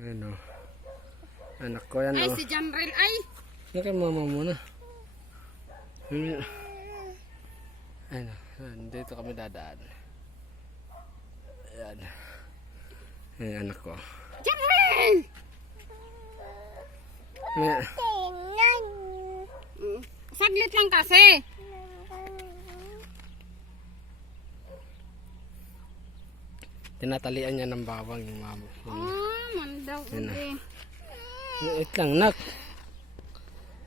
Ano? Anak ko yan. Ay, si Jamrel ay. Yan kay mama muna. Ano? Dito kami dadaan. Ayan. Ayan anak ko. Jamrel! Ayan. Saglit lang kasi. Tinatalian niya ng bawang yung mama. Mandaw. Yan na. Okay. Wait lang, nak.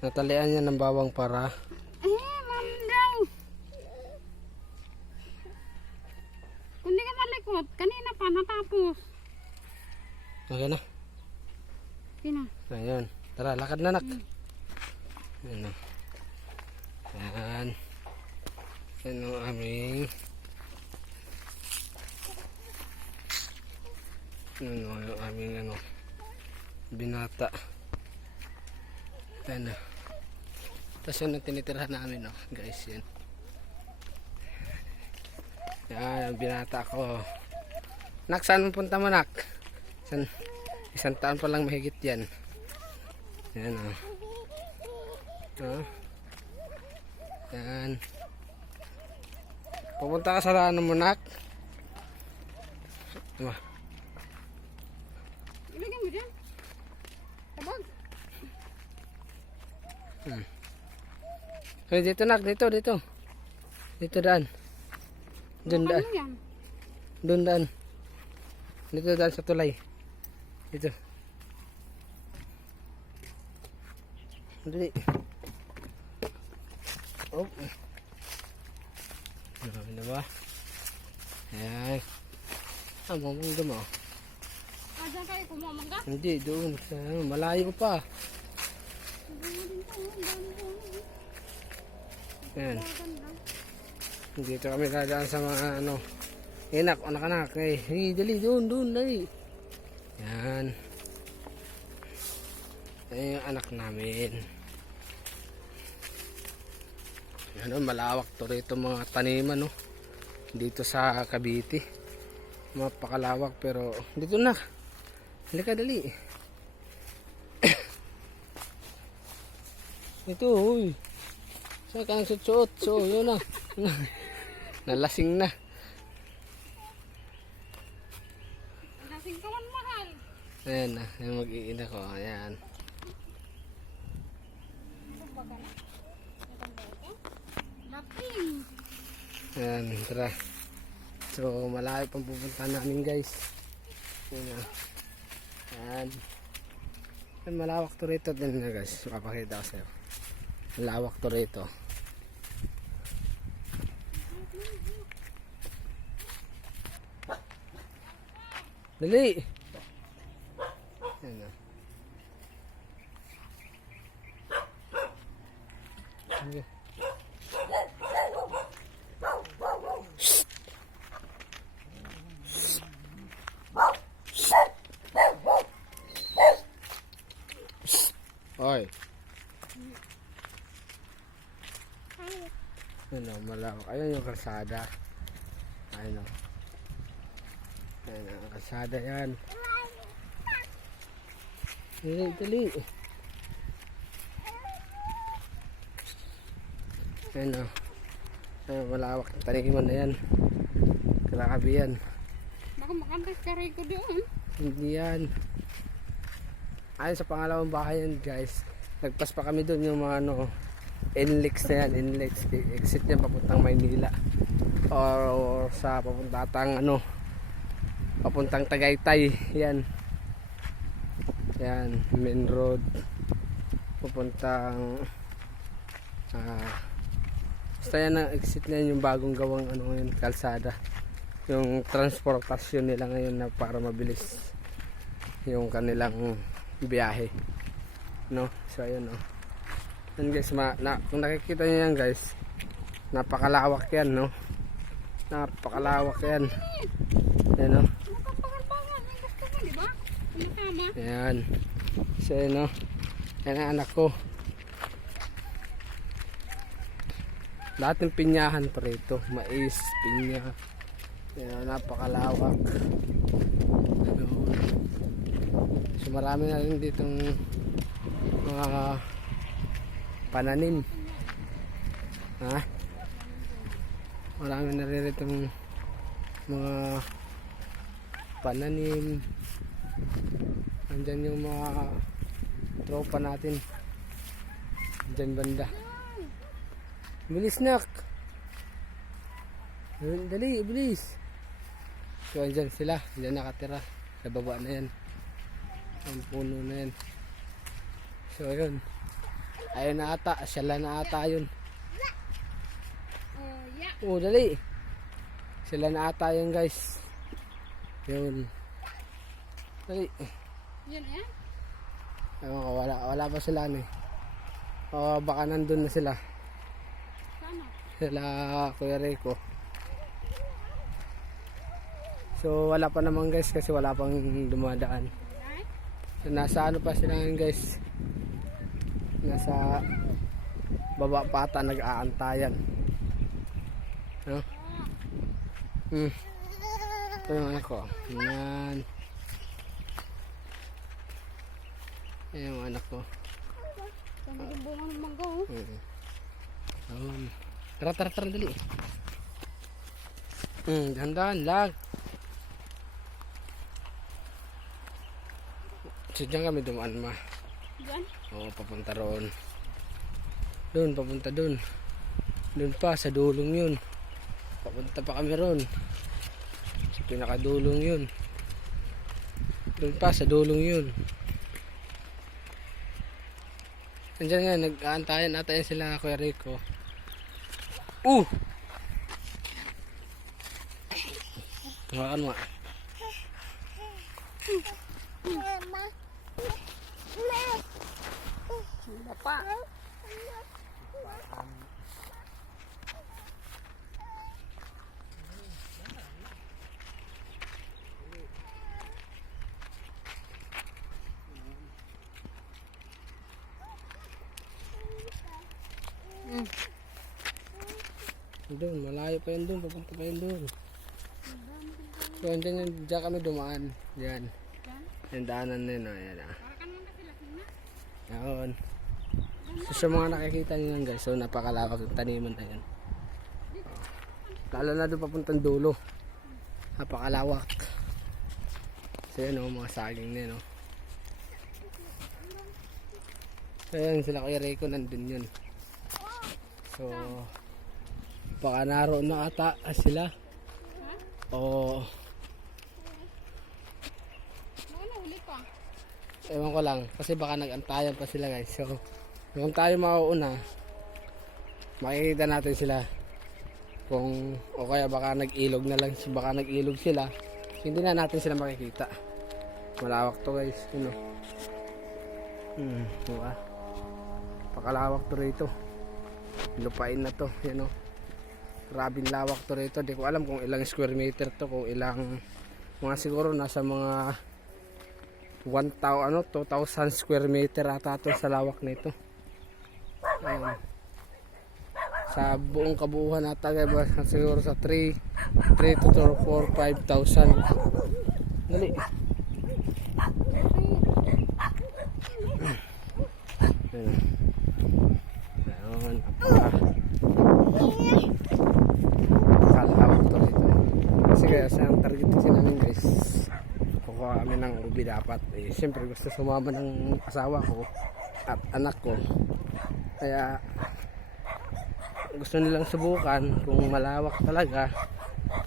Natalian niya ng bawang para Mandaw. Kung di ka talikot, kanina pa natapos. okay na. Sino? Ayun. Tara, lakad na, nak. Ayan na. Ayan. Ayan ang aming yung aming binata. Ayan na. Tapos yun ang tinitirahan namin, no, guys, yan. Yan, ang binata ko. Nak, saan mo punta mo, nak? Isang taon pa lang mahigit yan. Yan, o. Yan. Pupunta ka sa ano mo, nak? Diba? Ilagay mo dyan. Tabag. Hey, dito, nak, dito. Dito daan. Doon daan. Ano yan? Doon daan. Dito daan sa tulay. Dito. Dali. Oh. Ano na ba? Ayan. Mamangga mo. Diyan kayo kumamangga? Hindi, doon. Sa, malayo pa. Ayan. Dito kami dadaan sa mga anak. Hey, dali, doon, dali. Yan. Ayan yung anak namin. Malawak to rito mga taniman, no? Dito sa Cavite. Mapakalawak pero dito na. Halika, dali. Ito, uy. Saan ka nang suot? So, yun na. Nalasing na. Lasing ka man mahal. Ayan na, yung mag-iina ko. Ayan. Laping. Ayan, tara. So, malayo pang pupunta namin, guys. Ayan na. Ayan. Ayan, malawak to rito din na, guys. Mapakita ko sa'yo. Malawak to rito. Dali! Ayan na. Okay. Oy. Ano, malawak. Ayun yung kalsada. Ayun o. Ayun ang kalsada yan. Dali. Ayun o. Ayun, malawak. Taniman na yan. Kalakabi yan. Baka makantas karay ko doon. Hindi yan. Ayun sa pangalawang bahay yan, guys. Nagpas pa kami doon yung mga NLEX na yan. NLEX. Exit yan papuntang Maynila. Or sa papuntang Tagaytay. Yan. Yan. Main road. Papuntang basta yan ang exit na yan, yung bagong gawang ngayon, kalsada. Yung transportasyon nila ngayon na para mabilis yung kanilang biyahe, no? So ayun, no? Yan, guys, kung nakikita nyo yan, guys, napakalawak yan, no? Napakalawak yan. Yan, no? Makapangal-pangal. Ang gusto mo, di ba? Tama. Yan. So ayun, no? Yan ang anak ko. Lahat ng pinyahan pa rito. Mais, pinya. Yan, napakalawak. So marami na rin ditong mga pananim. Ha? Marami na rin itong mga pananim. Andyan yung mga tropa natin. Andyan banda. Bilis nak! Dali, bilis! So andyan sila. Andyan nakatira. Sa baba na yan. Ang puno na yan. So yun. Ayun na ata. Sila na ata yun. Oh, dali. Sila na ata yun guys. Yun. Dali. Yan, yan. Ewan ko, wala pa sila ano eh. O baka nandun na sila. Sana. Sila Kuya Rico. So wala pa naman guys kasi wala pang dumadaan. So, nasa ano pa sila ngayon guys. Nasa baba pa ata nag-aantayan. No? Ito yung anak ko. Yan. Yan yung anak ko. Sabi yung bunga ng mangga, oh. Tara, dali. Dahan-dahan lang. So dyan kami dumaan ma. Diyan? Oo, papunta roon. Doon, papunta doon. Doon pa, sa dulong yun. Papunta pa kami roon. Sa pinakadulong yun. Doon pa, sa dulong yun. Andiyan nga, nag-aantayan ata yan sila Kuya Rico. Hawakan mo. Bapa. Doon, malayo pa yun doon. Papunta pa yun doon. So, andyan yun. Diyan kami dumaan. Diyan. Yung daanan na yun. Ayan ah. Parakan mo na sila, sina. Yun. So, sa mga nakikita nyo lang guys. So, napakalawak yung taniman na yan. Lalo na doon papuntang dulo. Napakalawak. So, yun o. Mga saging na yun o. So, yun. Sila Kuya Rico nandun yun. So, baka naroon na ata sila. O Huli pa. ewan ko lang kasi baka nag-antayan pa sila guys. So kung tayo mauuna, makikita natin sila. Kung o kaya baka nag-ilog na lang, baka nag-ilog sila. So, hindi na natin sila makikita. Malawak to guys, you know. Diba? Pakalawak to rito. Lupain na to, you know. Grabing lawak to rito. Di ko alam kung ilang square meter to, kung ilang mga siguro nasa mga 2,000 square meter ata to sa lawak nito. Ayun. Sa buong kabuuan ata siguro sa 3 to 4, 5,000. Dali. Ayun. Ayun. Kalawak to rito. Kasi kaya siyang target kasi namin guys. Kukuha kami ng ubi dapat. Siyempre gusto sumama ng asawa ko at anak ko. Kaya gusto nilang subukan kung malawak talaga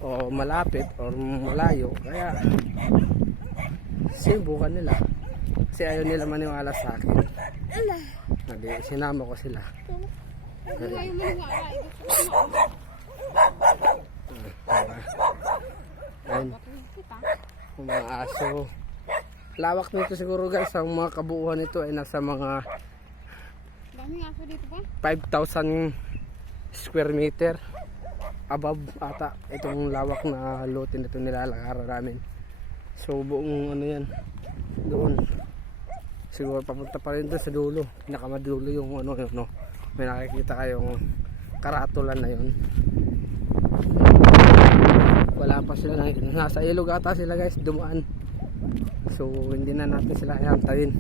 o malapit o malayo. Kaya subukan nila. Kasi ayaw nila maniwala sa akin. Hindi, sinama ko sila. Ayaw maniwala. Gusto ko Ayun, yung mga aso. Lawak nito siguro guys. Ang mga kabuuan nito ay nasa mga daming aso dito pa. 5,000 square meter above ata itong lawak na lote na ito nilalakaran namin. So buong ano yan doon siguro papunta pa rin doon sa dulo, pinakamadulo yung ano yun, no? May nakikita kayong karatulan na yun. Wala pa sila, nasa ilog ata sila guys, dumaan So hindi na natin sila ihantayin.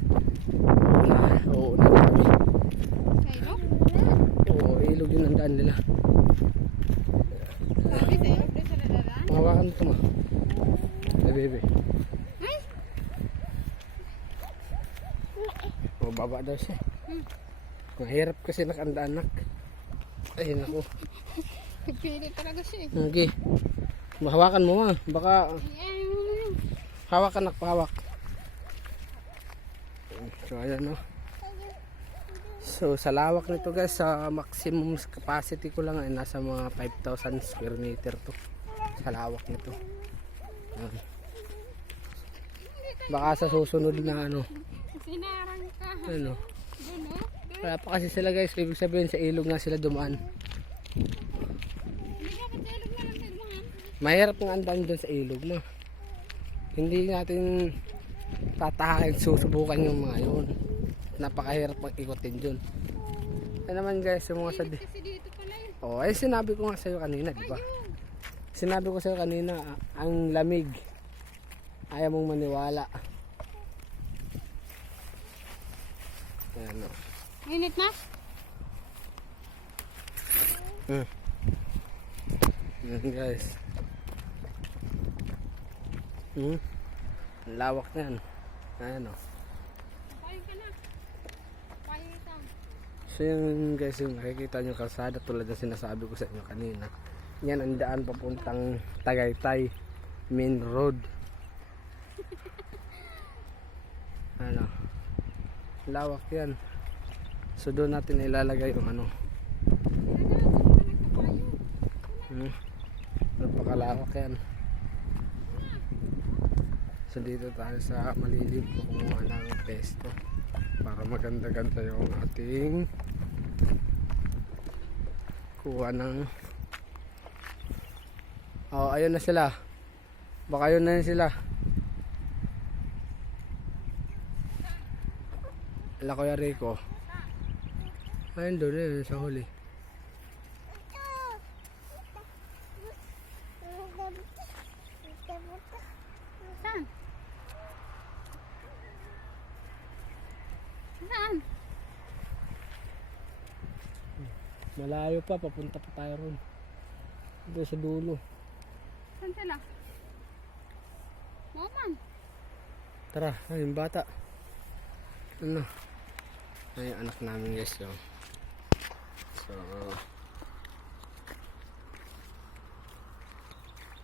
Oo na kami. Sa ilog? Oo, ilog yun ang daan nila. Sabi sa ilog doon sa dadaan? Mahawakan ito ma. Ay bebe. Ay! O baba daw siya. Mahirap kasi nakandaan nak. Ayun ako. Pili talaga siya eh. Okay. Mahawakan mo ma. Baka Ay, hawakan nak, pahawak. So ayan no. So sa lawak nito guys, sa maximum capacity ko lang ay nasa mga 5,000 square meter to. Sa lawak nito. Ayan. Baka sa susunod na ano. sinarang ka. Ano. Doon oh. Doon. Wala pa kasi sila guys. Ibig sabihin sa ilog nga sila dumaan. Hindi dapat sa ilog na lang sa ilungan. Mahirap ng andaan doon sa ilog mo. Hindi natin tatahakin, susubukan yung mga yun. Napakahirap mag-ikotin dun. Ano naman guys, yung mga sa... Kasi dito pala eh. Oh, ay sinabi ko nga sa'yo kanina, di ba? Sinabi ko sa'yo kanina, ang lamig. Ayaw mong maniwala. Ayan o. Init na? Ayan guys. Ang lawak na yan. Ayan o. Papayin ka na. Papayin ito. So yung guys, yung nakikita nyo kalsada tulad ng sinasabi ko sa inyo kanina. Yan ang daan papuntang Tagaytay main road. Ano, lawak yan. So doon natin ilalagay yung ano. Napakalawak yan. So dito tayo sa malilim kumuha ng pesto para maganda-ganda yung ating kuha ng ayun na sila, baka yun na yun sila. Ala Kuya Rico, ayun doon yun sa huli. Saan? Saan? Malayo pa, papunta pa tayo ron. Dito sa dulo. Saan sila? Maman. Tara, ay yung bata. Ano? Ay yung anak namin guys yun. So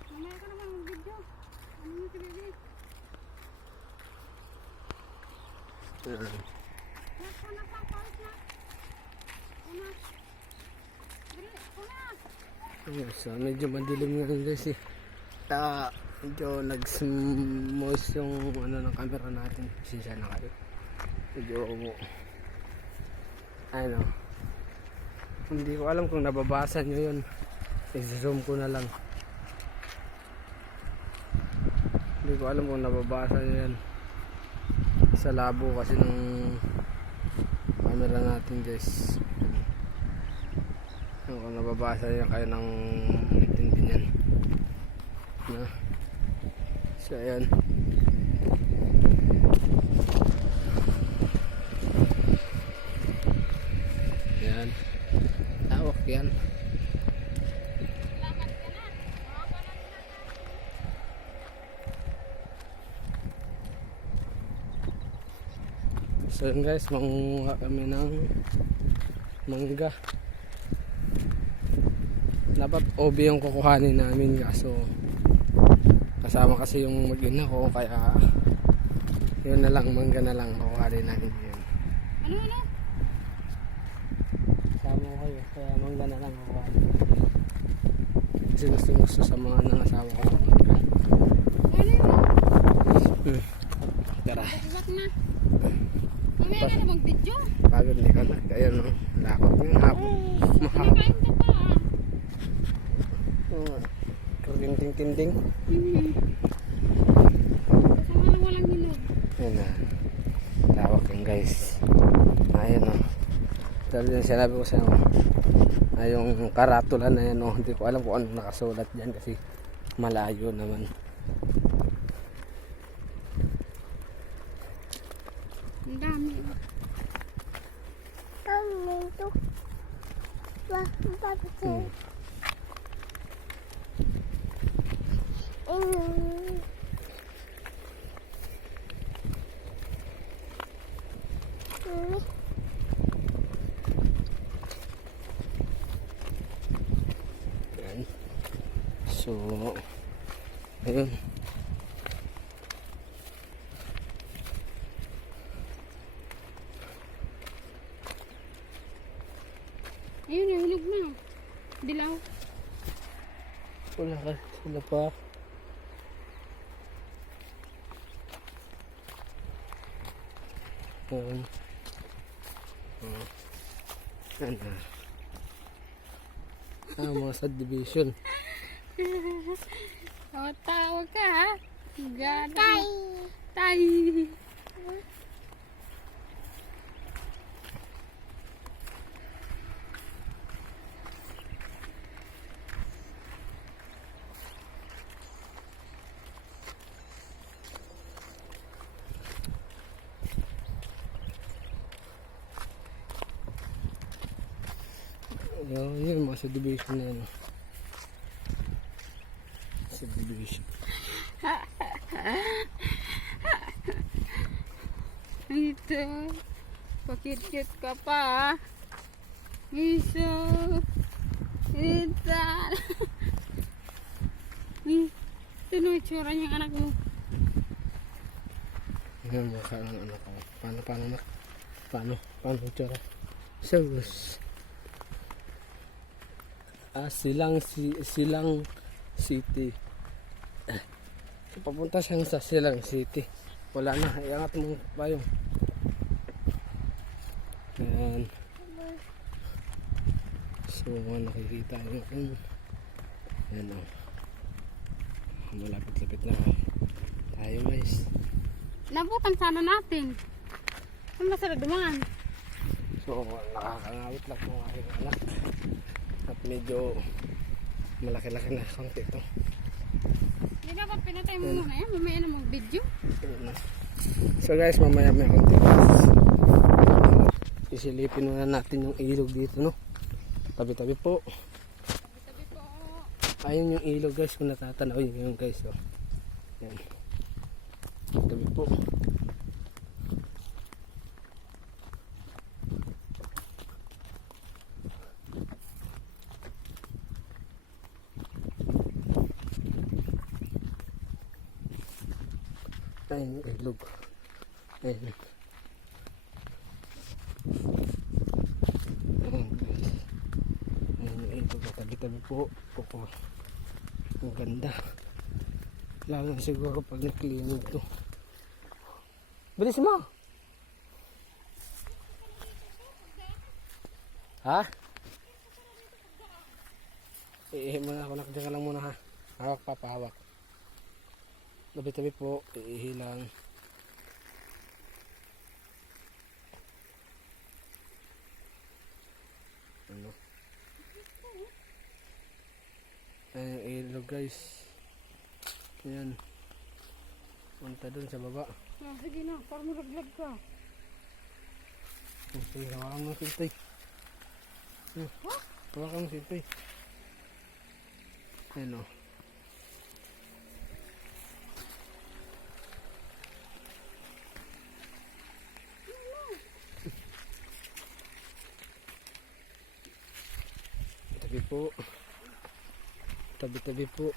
Mamaya ka naman mag-video. Ano mo si baby? Nak, paus na. Una. Dali, una. ayun, so medyo madilim nga guys eh. Medyo nag-smooth yung ano ng camera natin. Sisya na kayo. Medyo ano, hindi ko alam kung nababasa nyo yun. I-zoom ko na lang. Hindi ko alam kung nababasa nyo yan sa labo kasi ng camera natin guys. Kung nababasa nyo kayo ng intindi nyan na. So ayan. Yan. Tawak yan. Lakad ka na. Mawawala na. So yun guys, mangunguha kami ng mangga. Dapat OB yung kukuhanin namin kaso kasama kasi yung mag-ina ko kaya yun na lang, mangga na lang kukuhanin namin yun. Ano? Kasama ko kayo kaya mangga na lang kukuhanin. Kasi gusto sa mga nangasawa ko ng mangga. Ano yun? Tara. Bak na. Mamaya ka na mag-video. Pagod ni ka na. Kaya no, lakot ng hapon. Mahapon. Kumakain ka pa. Ting-ting-ting-ting. Kasama lang walang hinog. Ayun na. Lawak yun guys. Ayun o. Dahil yung sinabi ko sa inyo. Ay yung karatula na yan o. Hindi ko alam kung ano nakasulat dyan kasi malayo naman. Ang dami. Hmm. Yan. So, ayun. Ayun, nahulog na. Dilaw. Wala ka. Sila pa. Yan. Oh. Yan na. Mga subdivision. O, tawag ka ha. Tay. Tay. Yun, mga subdivision na ano. Subdivision. Ito. Pakit-kit ka pa ha. Ito. Ito. Ito no, itsura niyang anak mo. Yan, mga anak ko. Paano na? Paano itsura? Sus. Silang City. Papunta siyang sa Silang City. Wala na, iangat mo pa yung. Yan. So, nakikita nyo. Yan o. Malapit-lapit na tayo guys. Nabutan sana natin. Ang masarap dumaan. So, nakakangawit lang ng aking anak. At medyo malaki-laki na konti ito. Hindi dapat pinatay mo muna yan. Mamaya na mag-video. So guys, mamaya may konti. Isilipin muna natin yung ilog dito, no? Tabi-tabi po. Tabi po. Ayun yung ilog guys, kung natatanaw yun guys. Oh. Yan. Tabi po. Ayun yung ilog. Ayun. Ayun guys. Ayun yung ilog. Tabi-tabi po. Puko. Ang ganda. Lalo siguro pag na-cleaning to. Bilis mo! Ha? Iihi muna ako. Nakadya ka lang muna ha. Hawak pa, pahawak. Tabi-tabi po, iihi lang. Ano? Ayan yung ilog guys. Ayan. Punta dun sa baba. Sige na, para malaglag ka. Okay, hawakan mo sintoy. Hawakan mo sintoy. Ayan o. Tabi po. Tabi-tabi po.